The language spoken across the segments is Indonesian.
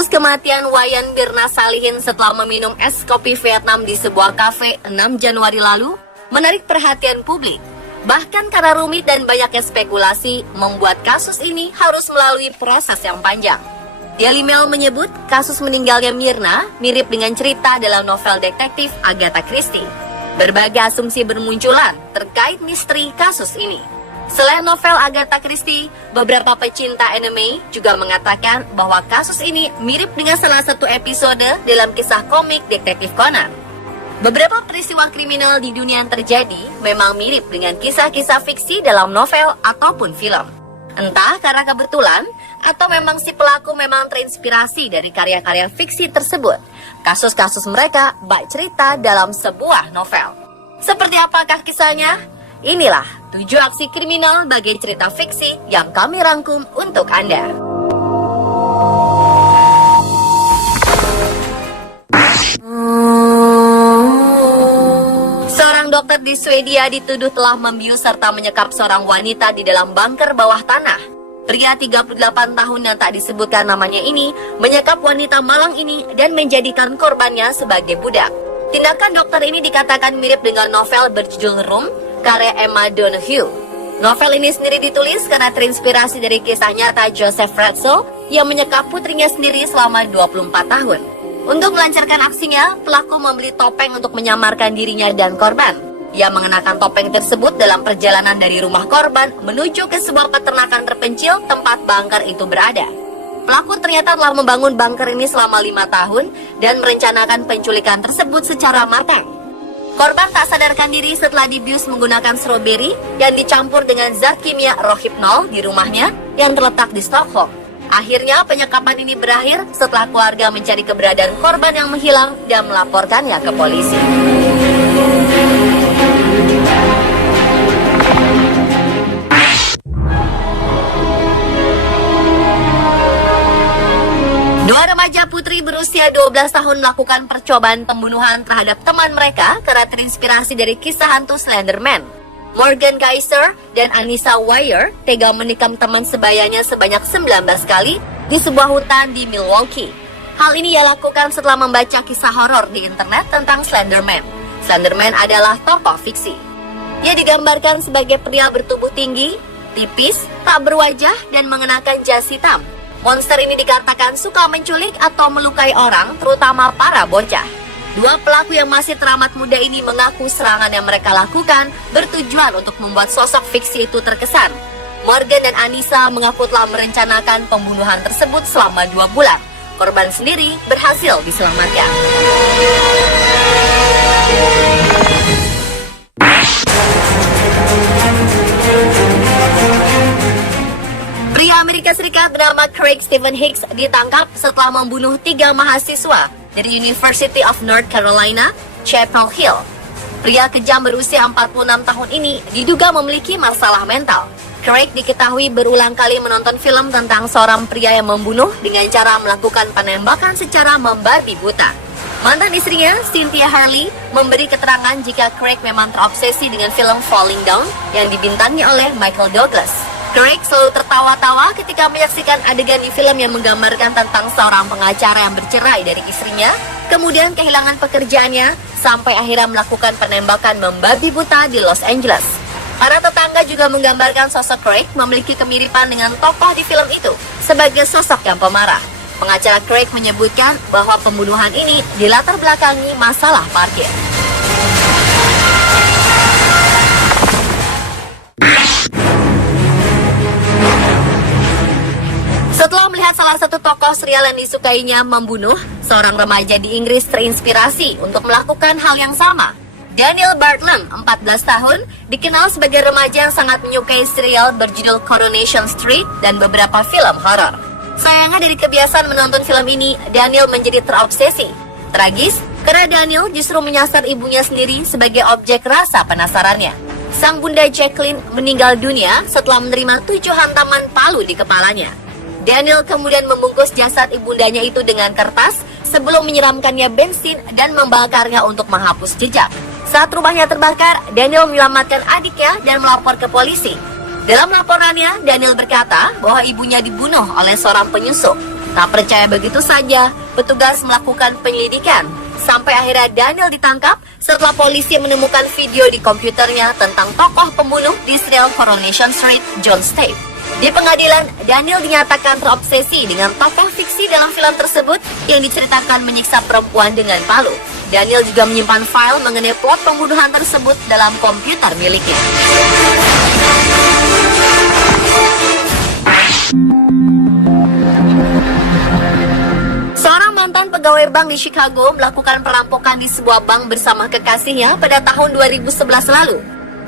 Kasus kematian Wayan Mirna Salihin setelah meminum es kopi Vietnam di sebuah kafe 6 Januari lalu menarik perhatian publik. Bahkan karena rumit dan banyaknya spekulasi, membuat kasus ini harus melalui proses yang panjang. Daily Mail menyebut kasus meninggalnya Mirna mirip dengan cerita dalam novel detektif Agatha Christie. Berbagai asumsi bermunculan terkait misteri kasus ini. Selain novel Agatha Christie, beberapa pecinta anime juga mengatakan bahwa kasus ini mirip dengan salah satu episode dalam kisah komik Detektif Conan. Beberapa peristiwa kriminal di dunia yang terjadi memang mirip dengan kisah-kisah fiksi dalam novel ataupun film. Entah karena kebetulan atau memang si pelaku memang terinspirasi dari karya-karya fiksi tersebut. Kasus-kasus mereka bak cerita dalam sebuah novel. Seperti apakah kisahnya? Inilah 7 aksi kriminal bagai cerita fiksi yang kami rangkum untuk Anda. Seorang dokter di Swedia dituduh telah membius serta menyekap seorang wanita di dalam bunker bawah tanah. Pria 38 tahun yang tak disebutkan namanya ini menyekap wanita malang ini dan menjadikan korbannya sebagai budak. Tindakan dokter ini dikatakan mirip dengan novel berjudul Room karya Emma Donoghue. Novel ini sendiri ditulis karena terinspirasi dari kisah nyata Joseph Ratzel yang menyekap putrinya sendiri selama 24 tahun. Untuk melancarkan aksinya, pelaku membeli topeng untuk menyamarkan dirinya dan korban. Ia mengenakan topeng tersebut dalam perjalanan dari rumah korban menuju ke sebuah peternakan terpencil tempat bunker itu berada. Pelaku ternyata telah membangun bunker ini selama 5 tahun dan merencanakan penculikan tersebut secara matang. Korban tak sadarkan diri setelah dibius menggunakan stroberi yang dicampur dengan zat kimia rohypnol di rumahnya yang terletak di Stockholm. Akhirnya penyekapan ini berakhir setelah keluarga mencari keberadaan korban yang menghilang dan melaporkannya ke polisi. Dua remaja putri berusia 12 tahun melakukan percobaan pembunuhan terhadap teman mereka karena terinspirasi dari kisah hantu Slenderman. Morgan Kaiser dan Anissa Weier tega menikam teman sebayanya sebanyak 19 kali di sebuah hutan di Milwaukee. Hal ini ia lakukan setelah membaca kisah horor di internet tentang Slenderman. Slenderman adalah tokoh fiksi. Ia digambarkan sebagai pria bertubuh tinggi, tipis, tak berwajah, dan mengenakan jas hitam. Monster ini dikatakan suka menculik atau melukai orang, terutama para bocah. Dua pelaku yang masih teramat muda ini mengaku serangan yang mereka lakukan bertujuan untuk membuat sosok fiksi itu terkesan. Morgan dan Anissa mengaku telah merencanakan pembunuhan tersebut selama 2 bulan. Korban sendiri berhasil diselamatkan. Pria Amerika Serikat bernama Craig Stephen Hicks ditangkap setelah membunuh 3 mahasiswa dari University of North Carolina, Chapel Hill. Pria kejam berusia 46 tahun ini diduga memiliki masalah mental. Craig diketahui berulang kali menonton film tentang seorang pria yang membunuh dengan cara melakukan penembakan secara membabi buta. Mantan istrinya, Cynthia Harley, memberi keterangan jika Craig memang terobsesi dengan film Falling Down yang dibintangi oleh Michael Douglas. Craig selalu tertawa-tawa ketika menyaksikan adegan di film yang menggambarkan tentang seorang pengacara yang bercerai dari istrinya, kemudian kehilangan pekerjaannya, sampai akhirnya melakukan penembakan membabi buta di Los Angeles. Para tetangga juga menggambarkan sosok Craig memiliki kemiripan dengan tokoh di film itu sebagai sosok yang pemarah. Pengacara Craig menyebutkan bahwa pembunuhan ini dilatar belakangi masalah parkir. Setelah melihat salah satu tokoh serial yang disukainya membunuh, seorang remaja di Inggris terinspirasi untuk melakukan hal yang sama. Daniel Bartlam, 14 tahun, dikenal sebagai remaja yang sangat menyukai serial berjudul Coronation Street dan beberapa film horor. Sayangnya dari kebiasaan menonton film ini, Daniel menjadi terobsesi. Tragis, karena Daniel justru menyasar ibunya sendiri sebagai objek rasa penasarannya. Sang bunda Jacqueline meninggal dunia setelah menerima 7 hantaman palu di kepalanya. Daniel kemudian membungkus jasad ibundanya itu dengan kertas sebelum menyiramkannya bensin dan membakarnya untuk menghapus jejak. Saat rumahnya terbakar, Daniel menyelamatkan adiknya dan melapor ke polisi. Dalam laporannya, Daniel berkata bahwa ibunya dibunuh oleh seorang penyusup. Tak percaya begitu saja, petugas melakukan penyelidikan. Sampai akhirnya Daniel ditangkap setelah polisi menemukan video di komputernya tentang tokoh pembunuh di serial Coronation Street, John Stape. Di pengadilan, Daniel dinyatakan terobsesi dengan tokoh fiksi dalam film tersebut yang diceritakan menyiksa perempuan dengan palu. Daniel juga menyimpan file mengenai plot pembunuhan tersebut dalam komputer miliknya. Seorang mantan pegawai bank di Chicago melakukan perampokan di sebuah bank bersama kekasihnya pada tahun 2011 lalu.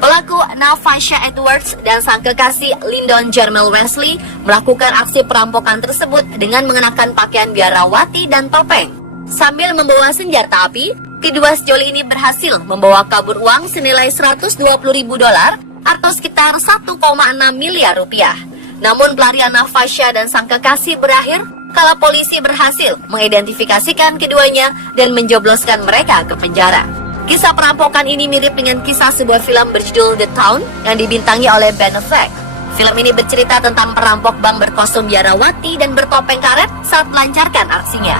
Pelaku Nafasha Edwards dan sang kekasih Lyndon Jermel Wesley melakukan aksi perampokan tersebut dengan mengenakan pakaian biarawati dan topeng. Sambil membawa senjata api, kedua sejoli ini berhasil membawa kabur uang senilai $120.000 atau sekitar 1,6 miliar rupiah. Namun pelarian Nafasha dan sang kekasih berakhir kala polisi berhasil mengidentifikasikan keduanya dan menjebloskan mereka ke penjara. Kisah perampokan ini mirip dengan kisah sebuah film berjudul The Town yang dibintangi oleh Ben Affleck. Film ini bercerita tentang perampok bank berkostum biarawati dan bertopeng karet saat melancarkan aksinya.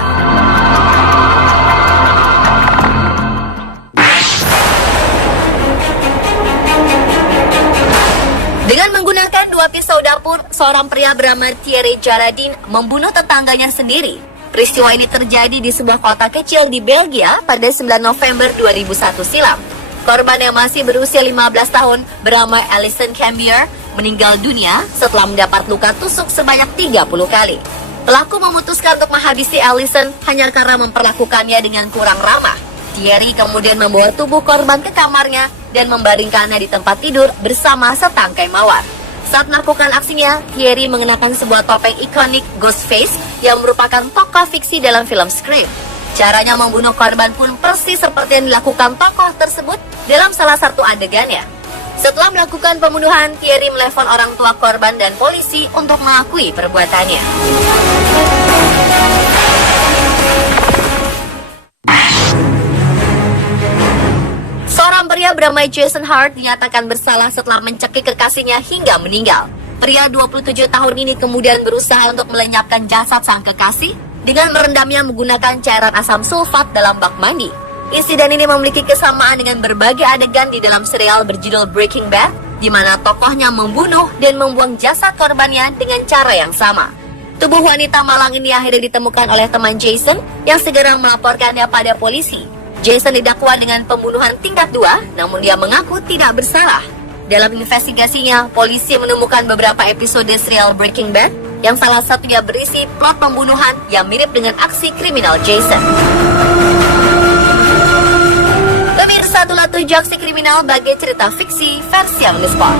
Dengan menggunakan 2 pisau dapur, seorang pria bernama Thierry Jaradin membunuh tetangganya sendiri. Peristiwa ini terjadi di sebuah kota kecil di Belgia pada 9 November 2001 silam. Korban yang masih berusia 15 tahun bernama Alison Cambier meninggal dunia setelah mendapat luka tusuk sebanyak 30 kali. Pelaku memutuskan untuk menghabisi Alison hanya karena memperlakukannya dengan kurang ramah. Thierry kemudian membawa tubuh korban ke kamarnya dan membaringkannya di tempat tidur bersama setangkai mawar. Saat melakukan aksinya, Thierry mengenakan sebuah topeng ikonik Ghostface yang merupakan tokoh fiksi dalam film Scream. Caranya membunuh korban pun persis seperti yang dilakukan tokoh tersebut dalam salah satu adegannya. Setelah melakukan pembunuhan, Thierry menelepon orang tua korban dan polisi untuk mengakui perbuatannya. Seorang pria bernama Jason Hart dinyatakan bersalah setelah mencekik kekasihnya hingga meninggal. Pria 27 tahun ini kemudian berusaha untuk melenyapkan jasad sang kekasih dengan merendamnya menggunakan cairan asam sulfat dalam bak mandi. Insiden ini memiliki kesamaan dengan berbagai adegan di dalam serial berjudul Breaking Bad, di mana tokohnya membunuh dan membuang jasad korbannya dengan cara yang sama. Tubuh wanita malang ini akhirnya ditemukan oleh teman Jason yang segera melaporkannya pada polisi. Jason didakwa dengan pembunuhan tingkat 2, namun dia mengaku tidak bersalah. Dalam investigasinya, polisi menemukan beberapa episode serial Breaking Bad yang salah satunya berisi plot pembunuhan yang mirip dengan aksi kriminal Jason. Pemirsa, itulah 7 aksi kriminal bagi cerita fiksi versi Omnisport.